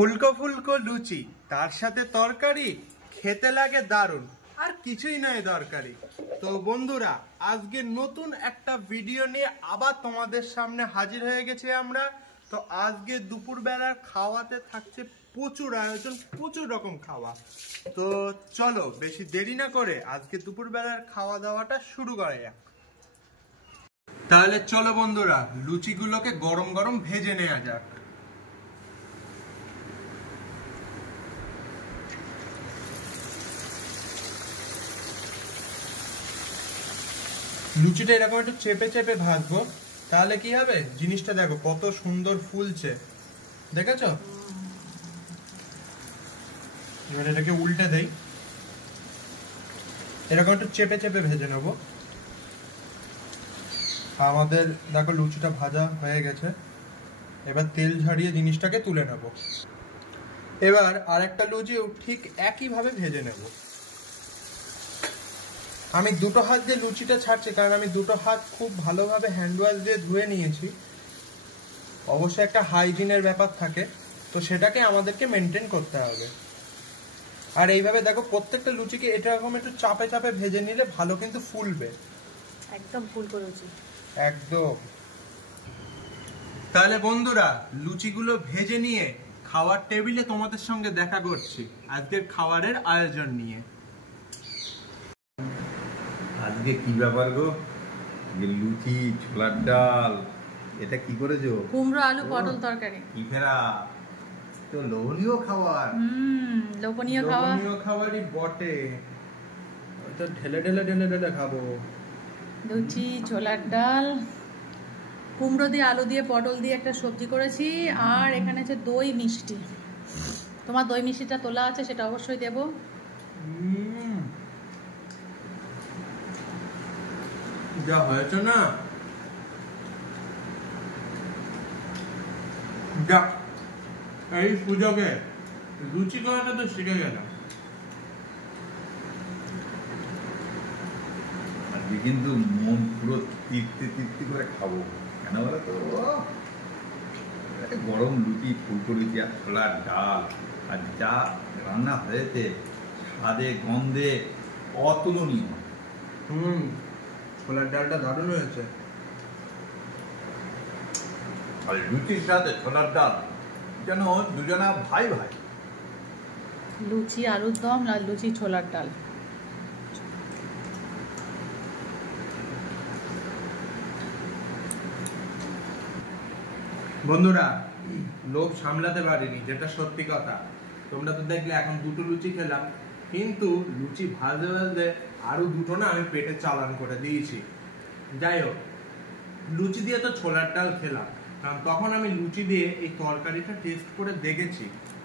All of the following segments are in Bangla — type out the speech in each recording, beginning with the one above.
ফুলকো ফুলকো লুচি তার সাথে তরকারি খেতে লাগে দারুণ, আর কিছুই নয় দরকারি। তো বন্ধুরা, আজকে নতুন একটা ভিডিও নিয়ে আবার তোমাদের সামনে হাজির হয়ে গেছি আমরা। তো আজকে দুপুর বেলার খাওয়াতে থাকছে প্রচুর আয়োজন, প্রচুর রকম খাওয়া। তো চলো বেশি দেরি না করে আজকে দুপুর বেলার খাওয়া দাওয়াটা শুরু করা যাক। তাহলে চলো বন্ধুরা, লুচিগুলোকে গরম গরম ভেজে নেওয়া যাক। লুচিটা এরকম একটু চেপে চেপে ভাজবো, তাহলে কি হবে জিনিসটা দেখো কত সুন্দর ফুলছে, দেখেছো? এবার এটাকে উল্টে দেই, এরকম একটু চেপে চেপে ভেজে নেবো। আমাদের দেখো লুচিটা ভাজা হয়ে গেছে, এবার তেল ঝরিয়ে জিনিসটাকে তুলে নেব। এবার আরেকটা লুচিও ঠিক একইভাবে ভেজে নেব। আমি দুটো হাত দিয়ে লুচিটা ছাড়ছি, কারণ আমি দুটো হাত খুব ভালোভাবে হ্যান্ড ওয়াশ দিয়ে ধুয়ে নিয়েছি। অবশ্যই একটা হাইজিনের ব্যাপার থাকে, তো সেটাকে আমাদেরকে মেনটেন করতে হবে। আর এইভাবে দেখো প্রত্যেকটা লুচিকে এরকম একটু চাপে চাপে ভেজে নিলে ভালো কিন্তু ফুলবে, একদম ফুলকো লুচি একদম। তাহলে বন্ধুরা, লুচিগুলো ভেজে নিয়ে খাওয়ার টেবিলে তোমাদের সঙ্গে দেখা করছি আজকের খাবারের আয়োজন নিয়ে। আজকে কি ব্যাপার গো? লুচি, ছোলার ডাল, এটা কি করেছো? কুমড়ো আলু পটল তরকারি। কি ফেরা তো লোভনীয় খাবার। লোভনীয় খাবার, লোভনীয় খাবারই বটে। তো ঢেলে ঢেলে ঢেলে ঢেলে খাবো। লুচি, ছোলার ডাল, কুমড়ো দিয়ে আলু দিয়ে পটল দিয়ে একটা সবজি করেছি, আর এখানে আছে দই মিষ্টি। তোমার দই মিষ্টিটা তোলা আছে, সেটা অবশ্যই দেবো। যা হয়েছে না, যা এই সুযোগে লুচি করাটা তো শিখে গেলাম। আজকে কিন্তু মন পুরো তৃপ্তি তৃপ্তি করে খাবো। কেন বলো তো, গরম লুচি, ফুলকো লুচি আর ছোলার ডাল, আর যা রান্না হয়েছে স্বাদে গন্ধে অতুলনীয়। ছোলার ডালটা দারুণ হয়েছে। আর লুচির সাথে ছোলার ডাল যেন দুজনা ভাই ভাই। লুচি আলুর দম আর লুচি ছোলার ডাল। বন্ধুরা, লোভ সামলাতে পারিনি, যেটা সত্যি কথা। তোমরা তো দেখলে এখন দুটো লুচি খেলাম, কিন্তু লুচি ভাজতে ভাজতে আরো দুটো না আমি পেটে চালান করে দিয়েছি। যাই হোক, লুচি দিয়ে তো ছোলার ডাল খেলাম, কারণ তখন আমি লুচি দিয়ে এই তরকারিটা টেস্ট করে দেখেছি,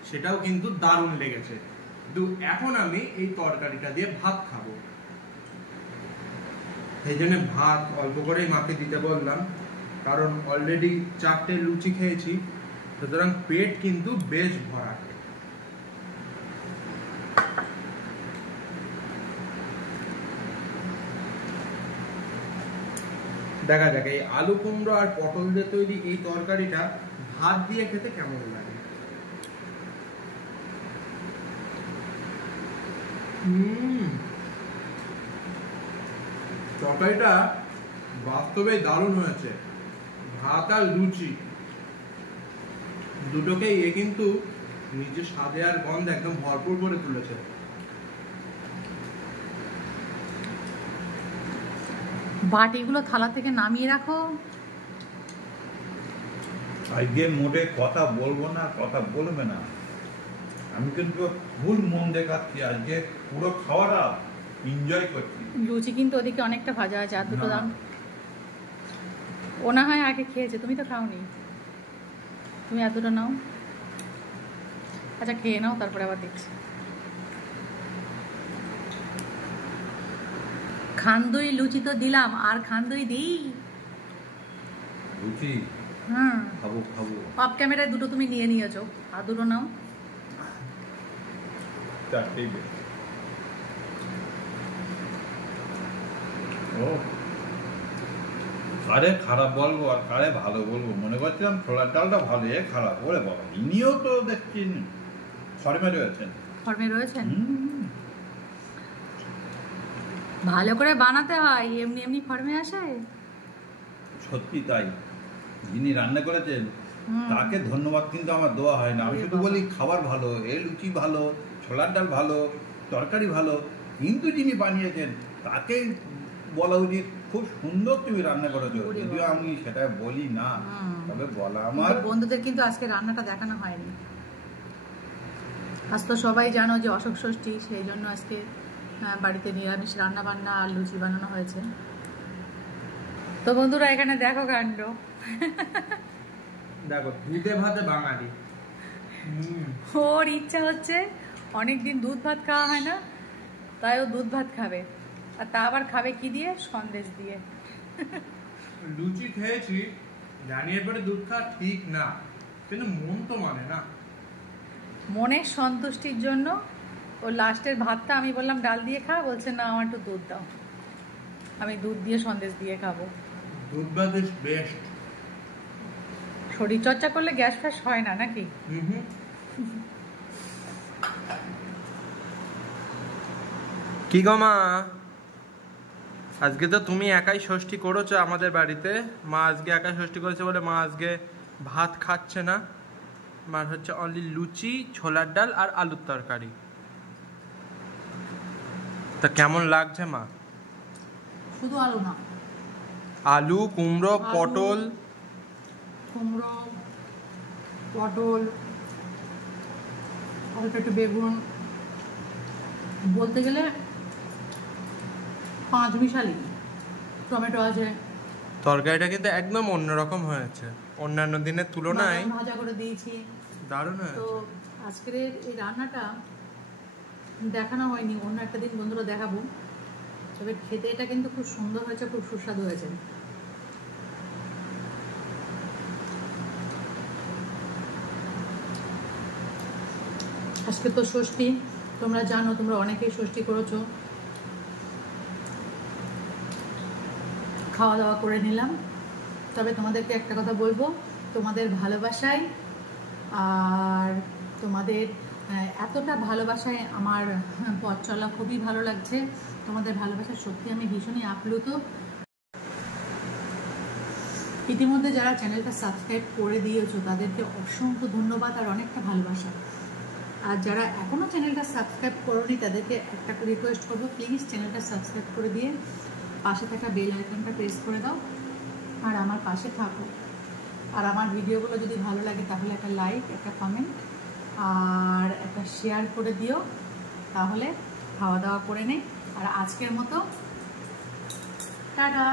সেটাও কিন্তু দারুণ লেগেছে। কিন্তু এখন আমি এই তরকারিটা দিয়ে ভাত খাবো, সেই জন্য ভাত অল্প করেই মাকে দিতে বললাম, কারণ অলরেডি 4টে লুচি খেয়েছি, সুতরাং পেট কিন্তু বেশ ভরা। দেখা যাক এই আলু কুমড়ো আর পটল দিয়ে তৈরি এই তরকারিটা ভাত দিয়ে খেতে কেমন লাগে। তরকারিটা বাস্তবে দারুণ হয়েছে। ভাত আর লুচি দুটোকেই এ কিন্তু নিজের স্বাদে আর গন্ধে একদম ভরপুর করে তুলেছে। বাটিগুলো থালা থেকে নামিয়ে রাখো। আজকে মোটে কথা বলবো না, কথা বলবে না। আমি কিন্তু ফুল মন দেখাচ্ছি, আজকে পুরো খাওয়াটা এনজয় করছি। লুচি কিন্তু ওদিকে অনেকটা ভাজা আছে, আর দুটো দাম। ও না হয় আগে খেয়েছে, তুমি তো খাওনি। তুমি আর দুটো নাও। আচ্ছা খেয়ে নাও, তারপরে আবার দেখছি। খান্দই লুচি তো দিলাম, আর খান্দই দিই। লুচি খাবো খাবো। অফ ক্যামেরায় দুটো তুমি নিয়ে নিয়েছো, আর দুটো নাও। চারটেই বেশ। ও কারে খারাপ বলবো আর কারে ভালো বলবো, মনে করছিলাম ছোলার ডালটা ভালো, এ খারাপ। ওরে বাবা, ইনিও তো দেখছি ফর্মে রয়েছেন। ফর্মে রয়েছেন? ভালো করে বানাতে হয়, এমনি এমনি ফর্মে আসে? সত্যি তাই, যিনি রান্না করেছেন তাকে ধন্যবাদ কিন্তু আমার দেওয়া হয় না। আমি শুধু বলি খাবার ভালো, এ লুচি ভালো, ছোলার ডাল ভালো, তরকারি ভালো, কিন্তু যিনি বানিয়েছেন তাকে বলা উচিত খুব সুন্দর তুমি রান্না করেছো। যদিও আমি সেটা বলি না, তবে বলা আমার। বন্ধুদের কিন্তু আজকে রান্নাটা দেখানো হয়নি। আজ তো সবাই জানো যে অশোক ষষ্ঠী, সেই জন্য আজকে বাড়িতে নিরামিষ রান্না বান্না আর লুচি বানানো হয়েছে। তো বন্ধুরা এখানে দেখো কাণ্ড, দেখো দুধে ভাতে বাঙালি। ওর ইচ্ছা হচ্ছে, অনেকদিন দুধ ভাত খাওয়া হয় না, তাই ও দুধ ভাত খাবে। আর তা আবার খাবে কি দিয়ে? সন্দেশ দিয়ে। লুচি খেয়েছি, জানি এরপরে দুধ খাওয়া ঠিক না, কিন্তু মন তো মানে না। মনের সন্তুষ্টির জন্য ও লাস্টের ভাতটা আমি বললাম ডাল দিয়ে খা, বলছে না আমার একটু দুধ দাও, আমি দুধ দিয়ে সন্দেশ দিয়ে খাবো। দুধ ভাত ইজ বেস্ট। শরীর চর্চা করলে গ্যাস ফ্যাস হয় না নাকি? কি গো মা, আজকে তো তুমি একাই ষষ্ঠী করেছো আমাদের বাড়িতে। মা আজকে একাই ষষ্ঠী করেছে বলে মা আজকে ভাত খাচ্ছে না, মার হচ্ছে অনলি লুচি, ছোলার ডাল আর আলুর তরকারি। তা কেমন লাগছে মা? শুধু আলু না, আলু, কুমড়ো, পটল, পটল, অল্প একটু বেগুন, বলতে গেলে 5 মিশালি, টমেটো আছে। তরকারিটা কিন্তু একদম অন্যরকম হয়েছে অন্যান্য দিনের তুলনায়। ভাজা করে দিয়েছি, দারুণ হয়েছে। তো আজকের এই রান্নাটা দেখানো হয়নি, অন্য একটা দিন বন্ধুরা দেখাবো। তবে খেতে এটা কিন্তু খুব সুন্দর হয়েছে, খুব সুস্বাদু হয়েছে। আজকে তো ষষ্ঠী, তোমরা জানো, তোমরা অনেকেই ষষ্ঠী করেছো। খাওয়া দাওয়া করে নিলাম। তবে তোমাদেরকে একটা কথা বলবো, তোমাদের ভালোবাসায় আর তোমাদের এতটা ভালোবাসায় আমার পথ চলা খুবই ভালো লাগছে। তোমাদের ভালোবাসা সত্যি আমি ভীষণই আপ্লুত। ইতিমধ্যে যারা চ্যানেলটা সাবস্ক্রাইব করে দিয়েছো তাদেরকে অসংখ্য ধন্যবাদ আর অনেকটা ভালোবাসা। আর যারা এখনও চ্যানেলটা সাবস্ক্রাইব করোনি তাদেরকে একটা রিকোয়েস্ট করবো, প্লিজ চ্যানেলটা সাবস্ক্রাইব করে দিয়ে পাশে থাকা বেল আইকনটা প্রেস করে দাও আর আমার পাশে থাকো। আর আমার ভিডিওগুলো যদি ভালো লাগে তাহলে একটা লাইক, একটা কমেন্ট আর একটা শেয়ার করে দিও। তাহলে খাওয়া দাওয়া করে নেই। আর আজকের মতো টাটা।